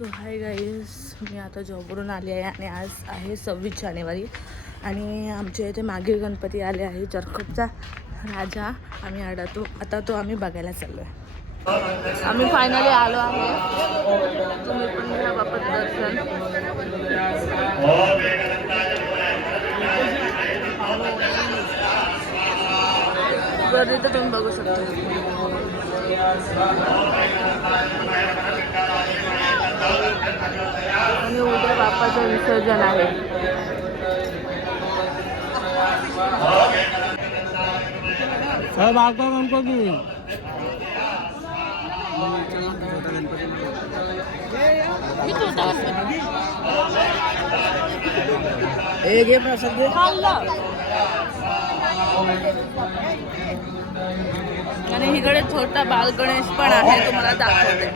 So hi guys, मी आता जॉबवरून आली आहे आणि आज आहे 26 जानेवारी आणि आमच्या इथे मागे गणपती आले आहे. जरखोपचा राजा आम्ही आता तो आम्ही बघायला चाललो आहे. आम्ही फायनली आलो आहे. तुम्ही पण घ्या बापत दर्शन. गर्दी तर तुम्ही बघू शकता. आणि उद्या बाप्पाचं विसर्जन आहे. आणि इकडे छोटा बाल गणेश पण आहे, तुम्हाला दाखवते.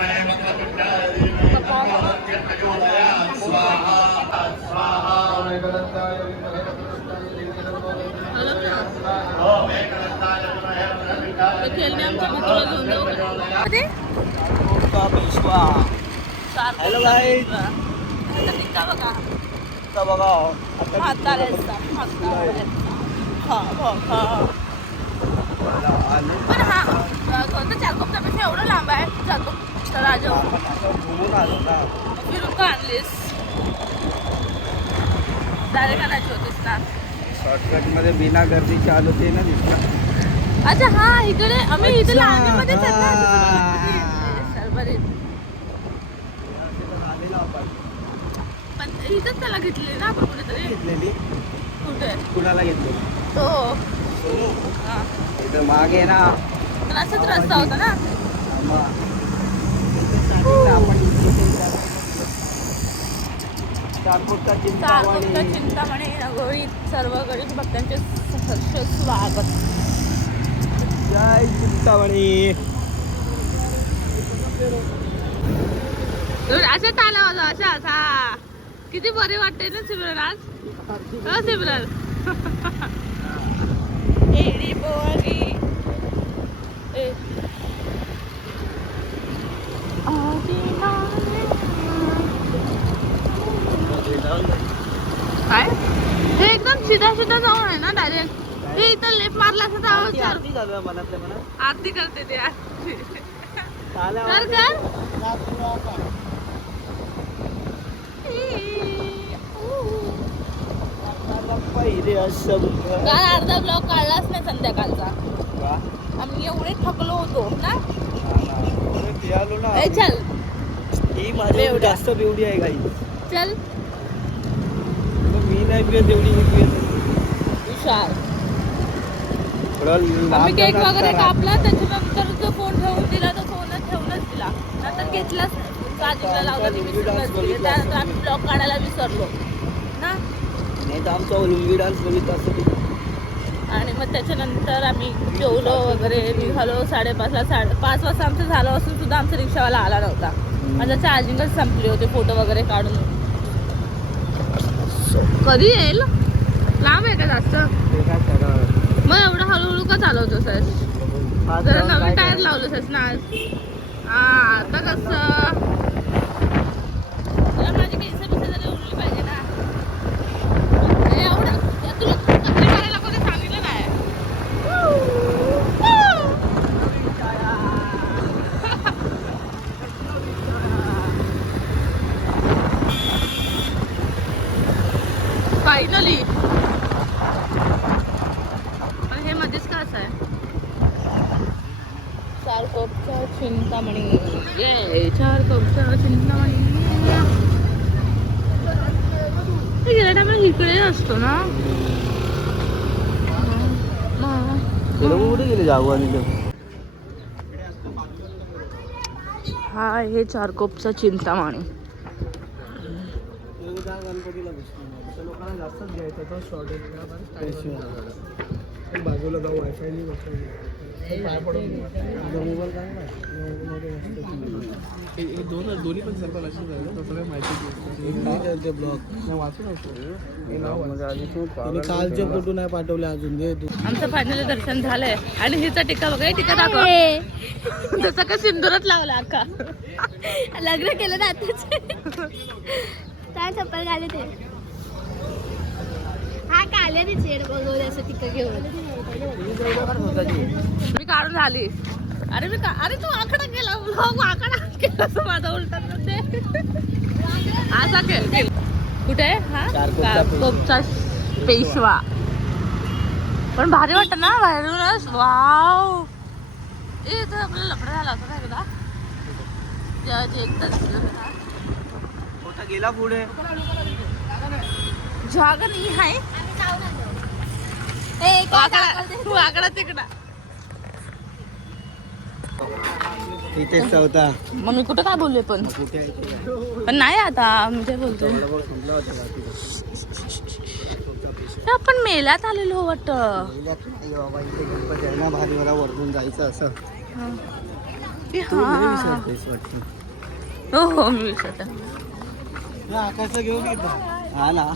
खेळणे आमच्या मित्राला घेऊन जाऊ. हॅलो गाईज, बघा पण हा चारकोपच्यापेक्षा एवढं लांब आहे. जातो राजा फिरून का आणलीस? डायरेक्ट आणायची होतीस ना. शॉर्टकट मध्ये बिना गर्दीची आलो ते ना दिसला. अच्छा हा, इकडे आम्ही इथे लहानमध्ये पण इथंच त्याला घेतली ना आपण कुठेतरी. घेतलेली कुठे कुणाला घेतली? तो इथं मागे ना असाच रस्ता होता ना. चारकोपचा चिंतामणी नगरी सर्व गणेश भक्तांचे सहर्ष स्वागत. जय चिंतामणी. अशा टाला वाजवा, अशा किती बरे वाटते ना सिमरन आज. हो सिमरन. एडी बोली काय हे एकदम सीधा जाऊन आहे ना डायरेक्ट. हे इथं लेफ्ट मारला असं आरती करते ते. कर अर्धा ब्लॉग काढलाच नाही संध्याकाळचा. आम्ही एवढे थकलो होतो ना. चल ही माझी जास्त बेवडी आहे गाई. चल मी नाही पियत एवढी, ही पियत हुशार. आम्ही केक वगैरे कापला, त्याच्यानंतर जो फोन ठेवून दिला तो फोन ठेवूनच दिला. नंतर घेतलाच नाही. चार्जिंगला लावला, त्यानंतर आम्ही ब्लॉग काढायला विसरलो ना. नाही तर आमचा लुंगी डान्स बघितला असतो. आणि मग त्याच्यानंतर आम्ही जेवलो वगैरे निघालो 5:30ला. 5:30 वाजता आमचं झालं असून सुद्धा आमचा रिक्षावाला आला नव्हता. माझा चार्जिंगच संपली होती फोटो वगैरे काढून. कधी येईल? लांब आहे का जास्त? मग एवढं हळूहळू का चालवतो सर? जरा नवीन टायर लावलं ना आज. आता कसं माझी केस जरी उरली पाहिजे ना. एवढं तुला कपडे करायला कोणी सांगितलं नाही. फायनली. पण हे मध्येच का असं आहे? चारकोपचा चिंतामणी, ये चारकोपचा चिंतामणी. गेल्या टायमाला इकडे असतो ना. कुठे गेले जाऊ? आणि हा आहे चारकोपचा चिंतामणी. गणपतीला लोकांना जास्तच घ्यायचं. बाजूला जाऊ वायफाय दोन्ही पण सर्कल अशी तसं काय माहिती कालचे फोटो नाही पाठवले अजून दे तू. आमचं फायनली दर्शन झालंय आणि हिचा टिका बघा, टिका दाखव. जसं का सिंदूरच लावला अक्का. लग्न केलं ना आताच. काय चप्पल घाले ते. हा काले रे चेड बघवले असं टिका घेऊन. मी काढून झाली. अरे अरे तू आकडा केला, ब्लॉग आकडा केला असं माझा उलटा करते. असा खेळ कुठे आहे हा? कारकोपचा पेशवा. पण भारी वाटत ना बाहेरूनच. वाव, इथं आपल्याला लफडा झाला होता ना एकदा. गेला पुढे जागा नाही आहे. आकडा तिकडा. इथेच होता. मग मी कुठं काय बोलले पण नाही आता म्हणजे बोलतोय आपण मेल्यात आलेलो वाटतं. गणपती आहे ना भारी, मला वरतून जायचं असं. हो हो मी विसरत. आकाशला घेऊन येतो. हा ना.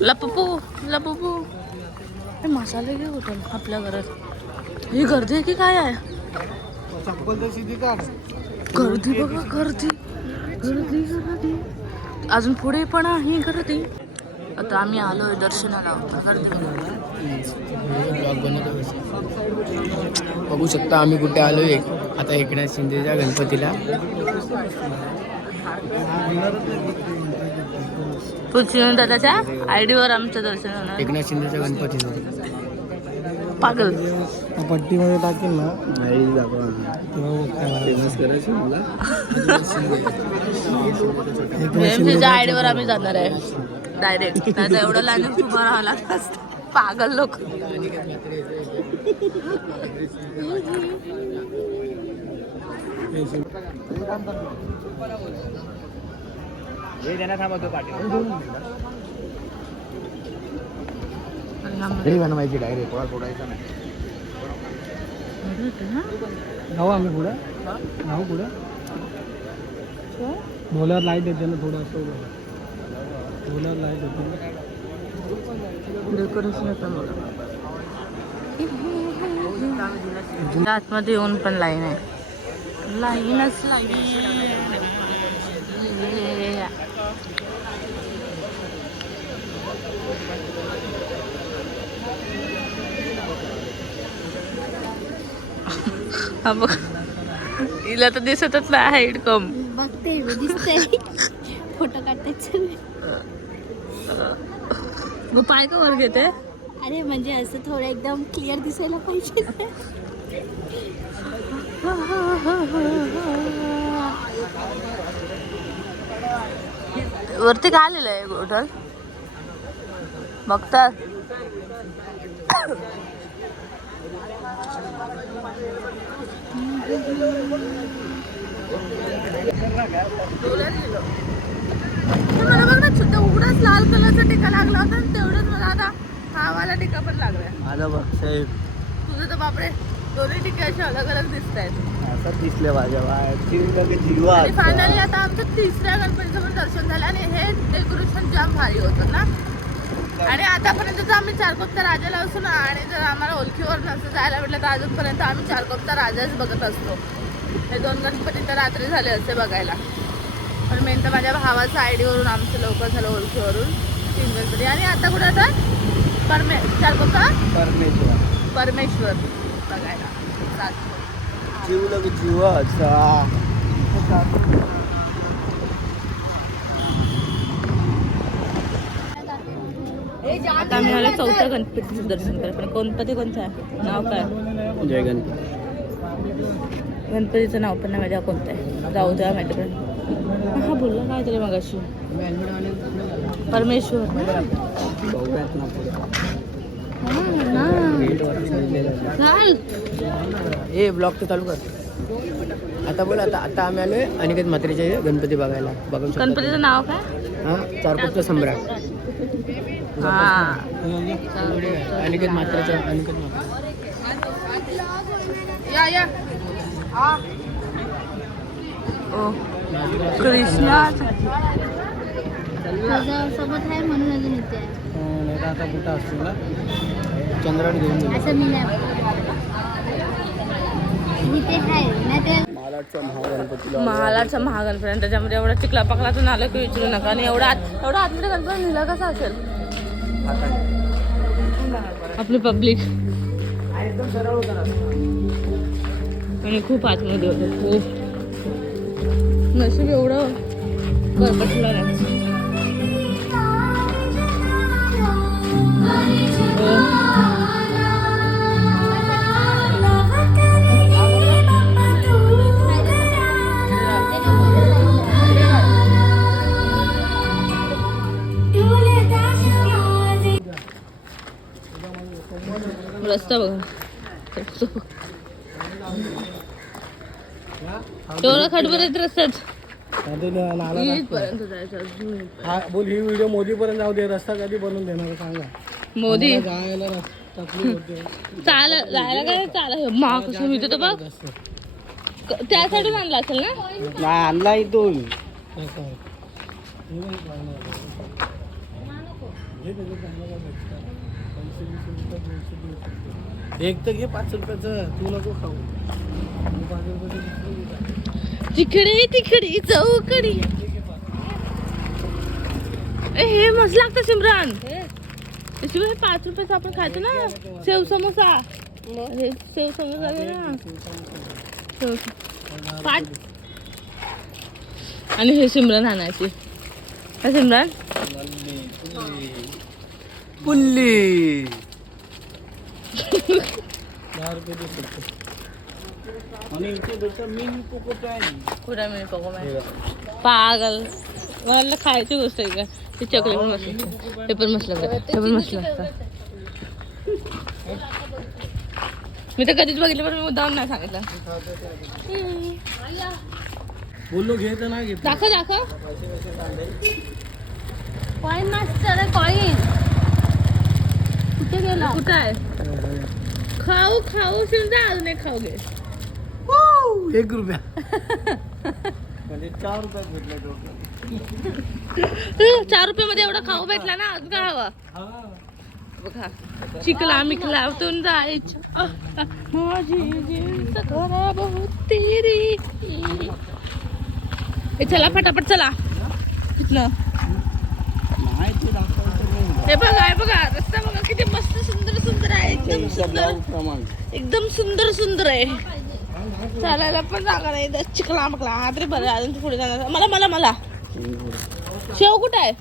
लपपू लपपू. हे मसाले घे होतं आपल्या घरात. ही गर्दी आहे की काय आहे? चप्पल तर सीधी काढ. गर्दी बघा, गर्दी गर्दी गर्दी. अजून पुढे पण आहे गर्दी. आता आम्ही आलोय दर्शनाला. गर्दी बघू शकता आम्ही कुठे आलोय. आता एकनाथ शिंदेच्या गणपतीला. पुढची दादाच्या आयडीवर आमचं दर्शन होणार. एकनाथ शिंदेच्या गणपतीला पागल. पट्टीमध्ये टाकेल ना. नाही फेमस करायचं मला. तिच्या आयडीवर आम्ही जाणार आहे डायरेक्ट. त्याचा एवढं लाईनीत उभं राहावं लागत असतं. पागल लोक. बनवायची डायरेक्ट फोडायचा नाही. जाऊ आम्ही पुढे. जाऊ पुढे. बोलावर लाईट येते ना थोडं असं. बोलावर लाईट येते. डेकोरेशन आतमध्ये येऊन पण लाईन आहे. लाईनच लाईन. हा बघ, हिला तर दिसतच नाही हाईट कम. बघते मी दिसते. फोटो काढते. मग पाय का वर घेते? अरे म्हणजे असं थोडं एकदम क्लिअर दिसायला पाहिजे. वरती काय आलेलं आहे होटल बघतात. मला बघ ना, तेवढाच लाल कलरचा टिका लागला होता आणि तेवढंच मला आता हा वाला टिका पण लागलाय. आलं बघ साहेब. तुझं तर बापरे, दोन्ही टिके असे अलग अलग दिसत आहेत. असं दिसले माझ्या जीवा. आणि फायनली आता आमचं तिसऱ्या गणपतीचं पण दर्शन झालं आणि हे डेकोरेशन जाम भारी होतं ना. आणि आतापर्यंत तर आम्ही चारकोपचा राजाला असू ना, आणि जर आम्हाला ओळखीवर नसतं जायला म्हटलं तर अजूनपर्यंत आम्ही चारकोपचा राजाच बघत असतो. हे 2 गणपती तर रात्री झाले असते बघायला. पण मेन तर माझ्या भावाच्या आयडीवरून आमचं लवकर झालं, ओळखीवरून 3 गणपती. आणि आता कुठं आता चारकोपचा परमेश्वर बघायला जीव जीवाचा. आता आम्ही आलो 4थ्या गणपतीचं दर्शन करायला. पण कोणतं आहे नाव काय? जय गणपती. गणपतीचं नाव पण नाही माझ्या कोणतं आहे. जाऊ द्या माहिती पण. हा बोलला काय तरी मगाशी. परमेश्वर. ए ब्लॉग तर चालू कर. आता बोल. आता आम्ही आलोय अनिकेत म्हात्रेचे गणपती बघायला. बघू शकता. गणपतीचं नाव काय? हा, चारकोपचा सम्राट. हा अनिकेत म्हात्रेचं अनिकेत म्हात्रे. ओ कृष्णा माझ्या सोबत आहे म्हणून अजून इथे आहे. नाही तर आता कुठं असतो ना चंद्रावर घेऊन गेलो. असं मी नाही इथे आहे नाही ते महालाचा महागणपती त्याच्यामध्ये एवढा चिखला पकलातून आलं की विचारू नका. आणि एवढा आतमध्ये गणपती लिहिला कसा असेल आपली पब्लिक. आणि खूप आतमध्ये होते खूप. नशीब एवढं गणपतीला नाही. रस्ता बघा तेवढा खडबर आहेत रस्त्यात इथपर्यंत जायचं अजून इथपर्यंत. हा बोल ही व्हिडिओ मोदी पर्यंत जाऊ दे. रस्ता कधी बनवून देणार सांगा. मोदी जायला तकलीफ होते. जायला काय चाल मा कसं मी तर बघ त्यासाठी आणला असेल ना. आणला इथून एक तर घे 5 रुपयाचं. तू नको खाऊ. तिकडी चौकडी हे मस्त लागतं सिमरन. त्याशिवाय 5 रुपयाचं आपण खायचो ना सेव समोसा. हे सेव समोसा आहे ना पाच. आणि हे सिमरन आणायची का सिमरन. पुल्ली 10 रुपये दे फक्त. आणि इथे दुसरं मिनी कोको पॅन. पुरा मिळेल पको पागल. मला खायची गोष्ट आहे का ते चॉकलेट पण मस्त लागतं. ते पण मस्त लागतं. ते पण मस्त लागतं. मी तर कधीच बघितलं पण मी मुद्दाम नाही सांगितलं. बोललो घे तर नाही घेत. दाखव कॉईन मास्टर आहे कॉईन. कुठे गेला कुठं आहे. खाऊ समजा अजून एक खाऊ घे. 1 रुपया म्हणजे 4 रुपयात भेटले टोटल. 4 रुपयामध्ये एवढा खाऊ भेटला ना अजून काय हवा. बघा चिकला मिकलातून जायचं माझी जीन्स खराब होती रे. चला फटाफट चला तिथलं. नाही ते दाखवायचं हे बघा रस्ता बघा किती मस्त सुंदर आहे. एकदम सुंदर आहे. चालायला पण जागा नाही. चिखला मकला तरी बरं अजून पुढे जाणार. मला शेव कुठं आहे.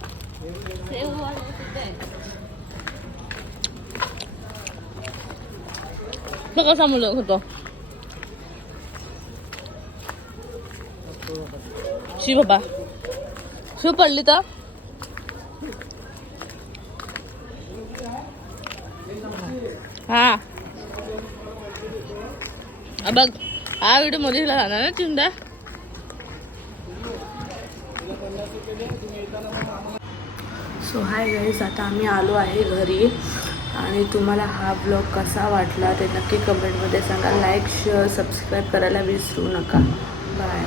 कसा मुलं होतो शी बाबा शिव पडली तर हा बघ हा व्हिडिओ मोदीला जाणार ना चिंदा. सो हाय गाईज आता आम्ही आलो आहे घरी. आणि तुम्हाला हा ब्लॉग कसा वाटला ते नक्की कमेंटमध्ये सांगा. लाईक शेअर सबस्क्राईब करायला विसरू नका. बाय.